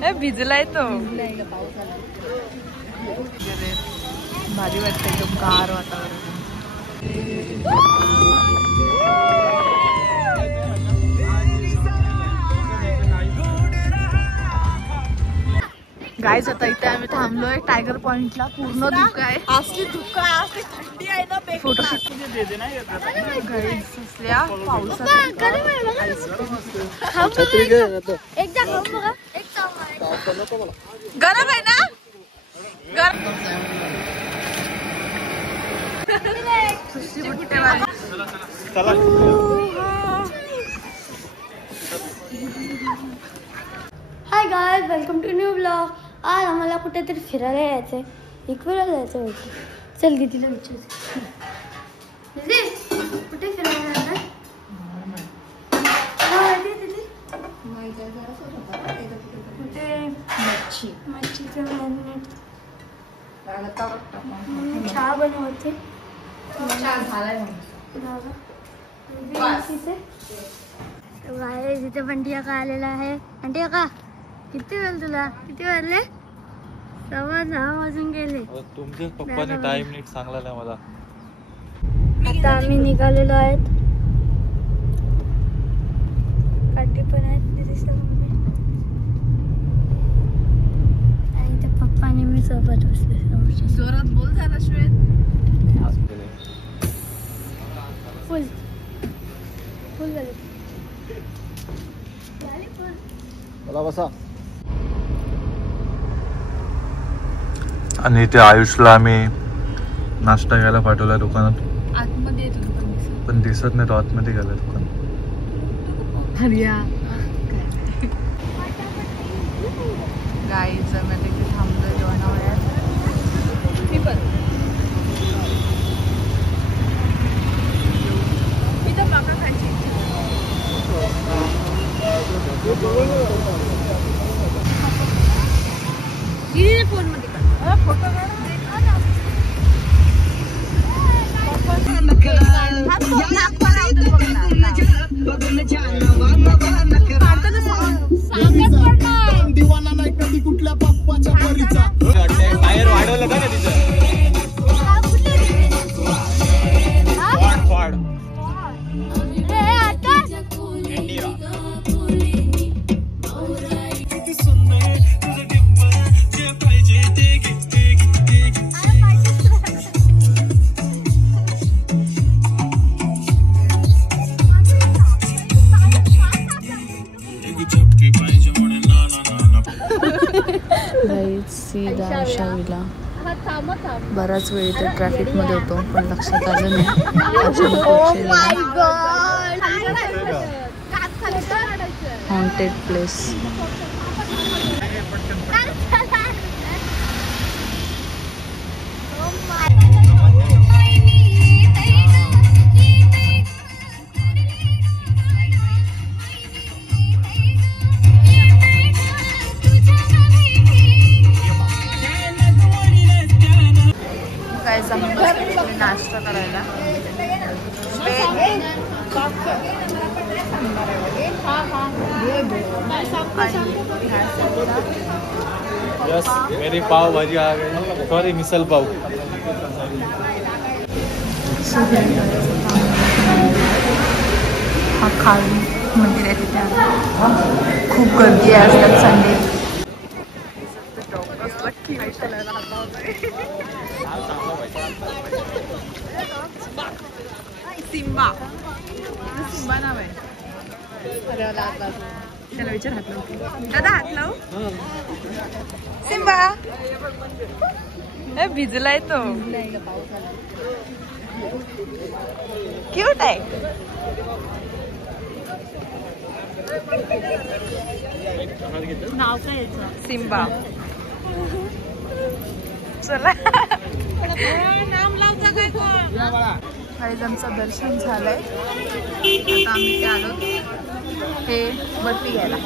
Simba भिजलाय तो भारी वाटतं एकदम गार वातावरण. गाईज आता इथे आम्ही थांबलोय टायगर पॉइंटला. पूर्ण धुकं आहे, असली धुकं आहे, असली थंडी आहे ना. फोटोशूट गाईज असल्या पावसात गरम आहे ना. Hi guys, welcome to new blog. आज आम्हाला कुठेतरी फिरायला यायचंय, इकडे जायचं होतं. चल दीदीला विचार. दीदी कुठे फिरायला जाणार? मच्छीचं चहा बनवते. तिथे बंटिया का आलेला आहे. बंटिया का किती वेळ तुला किती वाजले? 6:15 वाजून गेले. तुमच्या पप्पाने टाइम नीट सांगला नाही मला. आता आम्ही निघालेलो आहेत. काठी पण आहेत आणि ते पप्पा आणि मी सोबत बसले. जोरात बोल जरा श्वेत. फुल फुल झाले. मला बसा. आणि ते आयुषला आम्ही नाश्ता घ्यायला पाठवला दुकानात. आतमध्ये येतो पण दिसत नाही तो आतमध्ये गेला दुकानात. गाईज आम्ही तिथे थांबलोय लोणावळ्यात. मी पण इथं काका खायची फोन मध्ये फोटो दिवाना नाही कधी कुठल्या पप्पाच्या परीचा. टायर वाढवलं का तिचं? सीधा आशावीला. बराच वेळ इथे ट्रॅफिक मध्ये होतो पण लक्षात आलं नाही. Haunted place. आम्ही बसलो नाश्ता करायला. मेरी पाव भाजी आ गई. सॉरी मिसल पाव. हा खाली मंदिर आहे तिथे खूप गर्दी आहे असतात संडे. सिम्बा सिम्बा नाव आहे. त्याला विचार हात लावू. दादा हात लावू. सिम्बा भिजलाय तो. क्यूट आहे. नाव काय याचं? सिम्बा. चला नाम लावता काय गाईज आमचं दर्शन झालंय. आता आम्ही ते आलो हे बर्फी घ्यायला.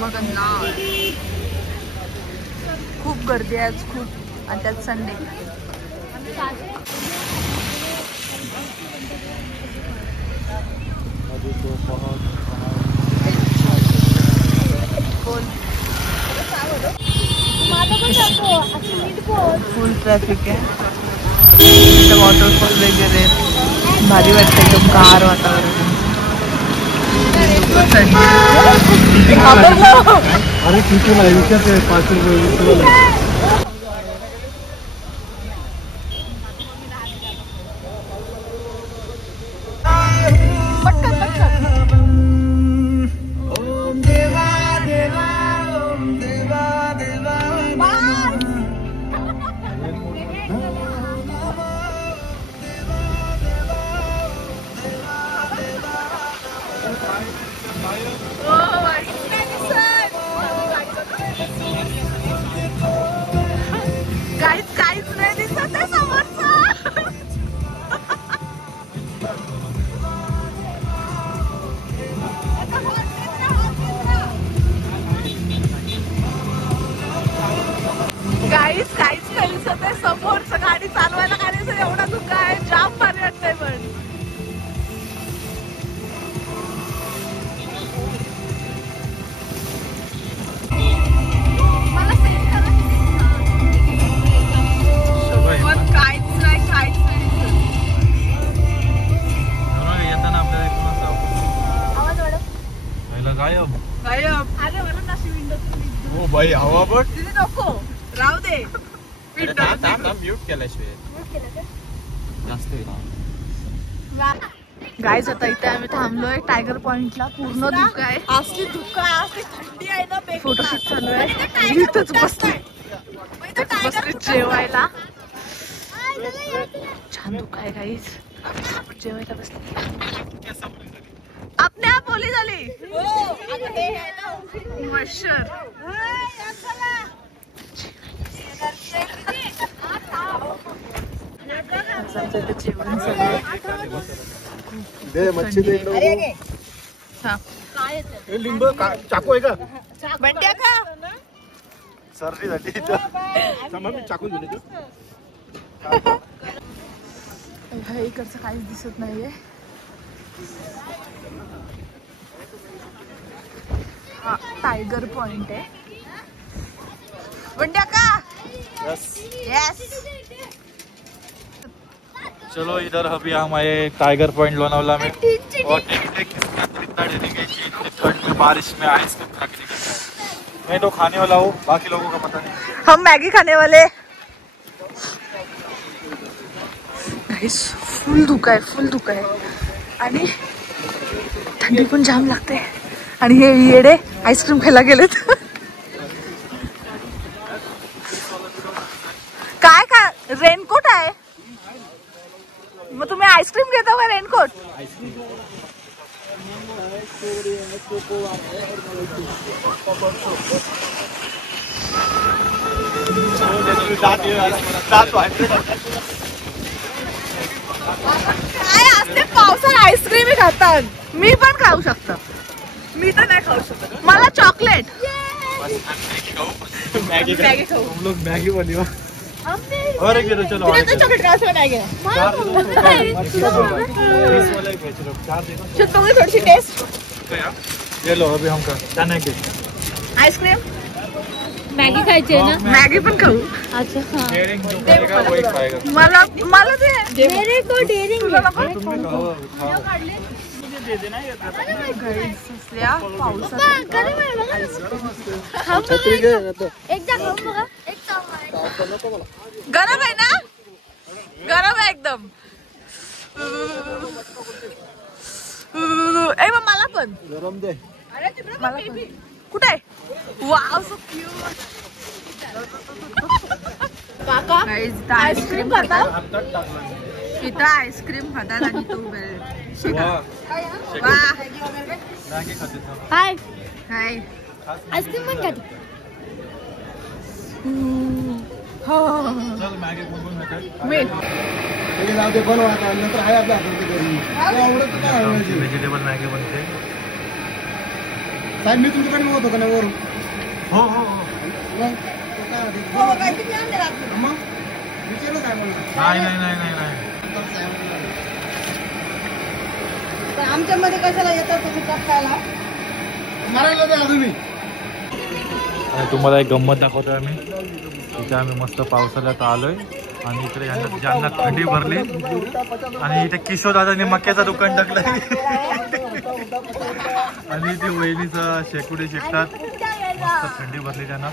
बघा ना खूप गर्दी आहे आज खूप आणि त्यात संडे. फुल ट्रॅफिक आहे. इथं वॉटरफॉल वगैरे भारी वाटतं, एकदम गार वातावरण. अरे किती नाही 5 रुपये. काहीच नाही दिसत आहे समोरचं. काहीच नाही दिसत आहे समोरचं. गाडी चालवायला गाडीचं एवढा धुका आहे, जाम भारी वाटतंय. पण हो बाई हवा बघ. नको राहू दे. म्यूट केल्याशिवाय जास्त. गाईज आता इथे आम्ही थांबलोय टायगर पॉइंटला. पूर्ण धुका आहे, असली धुका आहे, असली थंडी आहे ना. फोटोशूट चालू आहे. इथंच बसले जेवायला. छान धुका आहे गाईज. जेवायला बसले. आपल्या आप बोली झाली. मच्छर जेवण दे मच्छी दे. लिंब चाकू आहे का? बंड्या का सर्दी झाली मी चाकू दिले. इकडचं काहीच दिसत नाहीये. हा टाइगर पॉइंट है. बंड्या का? यस. चलो इधर अभी हम आए टाइगर पॉइंट लोनावला में. और देखते किसके अंदर इतना डेरिंग है कि इतनी ठंड में बारिश में आइसक्रीम खा के निकलता है. मैं तो खाने वाला हूँ, बाकी लोगों का पता नहीं. हम मैगी खाने वाले. फुल धुका आहे आणि थंडी पण जाम लागते. आणि हे येडे आईस्क्रीम खायला गेलेत. काय का रेनकोट आहे मग तुम्ही आईस्क्रीम घेता का रेनकोट? काय असते पावसात आईस्क्रीम खातात. मी पण खाऊ शकतो. मी तर नाही खाऊ शकत. मला चॉकलेट. मैगी खाऊ. तुम लोग मैगी बनियो. और एक दे दो. चलो चॉकलेट का बनाएंगे. तुम्ही थोड़ी टेस्ट. ये लो अभी हम जाने के आईस्क्रीम मॅगी खायची आहे ना? मॅगी पण खाऊ. अच्छा हा. डेरिंग जो करेगा वही खाएगा. मला ते मेरे को डेरिंग दे देना ये. असल्या पावसात एकदा खाऊन बघा. गरम आहे ना? गरम आहे एकदम. ए मग मला पण गरम दे. मला पण. कुठे आहे? Wow so cute. काका आईस्क्रीम खातात. इथं आईस्क्रीम खातात आणि तू हाय हाय. आईस्क्रीम पण खाते. चल मैगी गुनगुन बनवा नंतर आहे आपल्या आवडत काय व्हेजिटेबल मॅगी बनते. साहेब मी तुमच्याकडे होतो का नाही वरून? हो हो हो. मग विचारलं काय म्हणलं? नाही नाही नाही नाही नाही. आमच्यामध्ये कशाला येतात तुम्ही खायला मारायला द्या तुम्ही. आणि तुम्हाला एक गंमत दाखवतोय आम्ही. इथे आम्ही मस्त पावसाळ्यात आलोय आणि इकडे ज्यांना थंडी भरली आणि इथे किशोर दादाने मक्याचं दुकान टाकलंय आणि इथे वहिनीचं शेकुडे शिकतात. मस्त थंडी भरली त्यांना.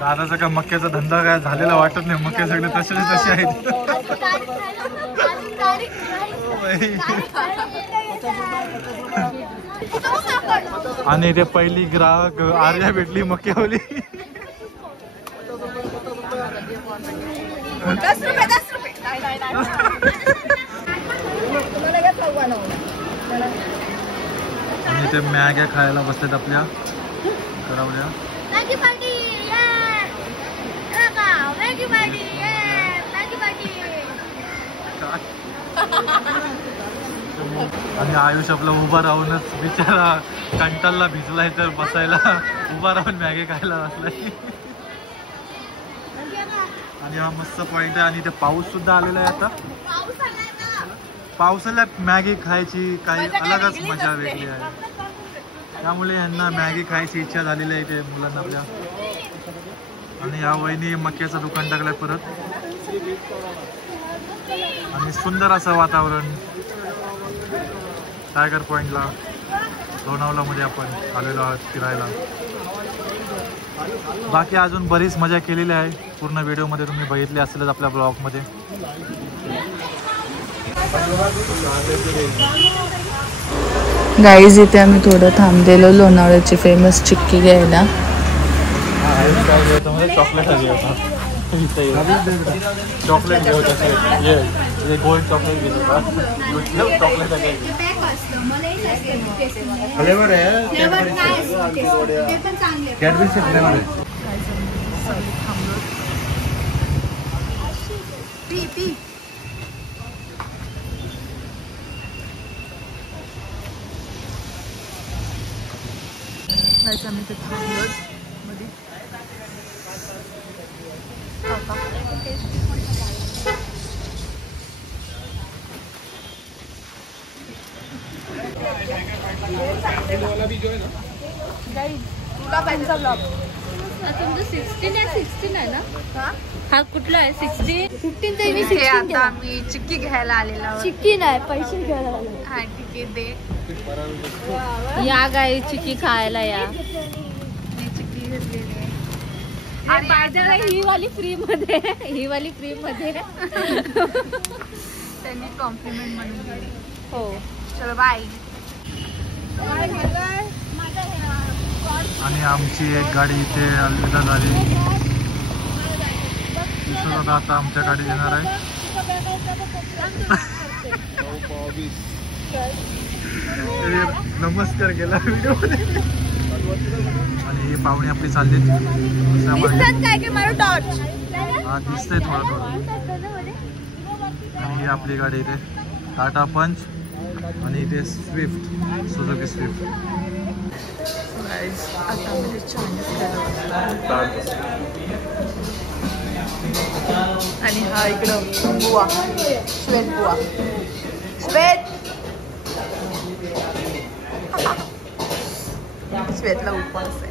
दादाचा काय मक्याचा धंदा काय झालेला वाटत नाही. मक्या सगळे तसे तसे आहेत. आणि इथे पहिली ग्राहक आर्या भेटली मक्यावली. 10 रुपये 10 रुपये. आणि इथे मॅग्या खायला बसतात आपल्या करावल्या. Maggi party Maggi party Maggi party. आणि आयुष आपला उभा राहूनच बिचारा कंटाळला भिजलाय तर बसायला उभा राहून मॅगी खायला बसलाय. आणि हा मस्त पॉइंट आहे. आणि इथे पाऊस सुद्धा आलेला आहे आता. पावसाळ्यात मॅगी खायची काही अलगच मजा वेगळी आहे. त्यामुळे यांना मॅगी खायची इच्छा झालेली आहे इथे मुलांना आपल्या. आणि या वहिनी मक्याचं दुकान टाकलंय परत. आणि सुंदर असं वातावरण टायगर पॉइंटला लोणावळामध्ये आपण आलेलो आहोत फिरायला. बाकी अजून बरीच मजा केलेली आहे. पूर्ण व्हिडिओमध्ये तुम्ही बघितले असेलच आपल्या ब्लॉगमध्ये. गाईज इथे आम्ही थोडं थांबलेलो लोणावळ्याची फेमस चिक्की घ्यायला. चॉकलेट चॉकलेट घेऊ ये गोल्ड चॉकलेट घेतो चॉकलेट फ्लेवर आहे. कॅडबरीचे फ्लेवर आहे. आम्ही ते थांबलो मध्ये. तुला त्यांचा ब्लॉग तुमचं 16 आहे ना. हा कुठला आहे 16 15 हे आता आम्ही चिक्की घ्यायला आलेलो आहोत. चिक्की नाही पैसे घ्यायला आलो. हा ठीक आहे दे. या गाई चिक्की खायला या. मी चिक्की घेतलेली आहे. आणि बाजारला ही वाली फ्री मध्ये त्यांनी कॉम्प्लिमेंट म्हणून दिली. हो. चलो बाय. आणि आमची एक गाडी इथे अलविदा झाली. दादा आता आमच्या गाडी येणार आहे. नमस्कार केला व्हिडिओमध्ये. आणि ही पाहुणे आपली चालली. हा दिसतंय थोडं थोडं. आणि ही आपली गाडी इथे टाटा पंच आणि इथे स्विफ्ट सुझुकी स्विफ्ट. आता म्हणजे चायनीज खायला. आणि हा इकडं बुवा श्वेत बुवा श्वेतला उपवास आहे.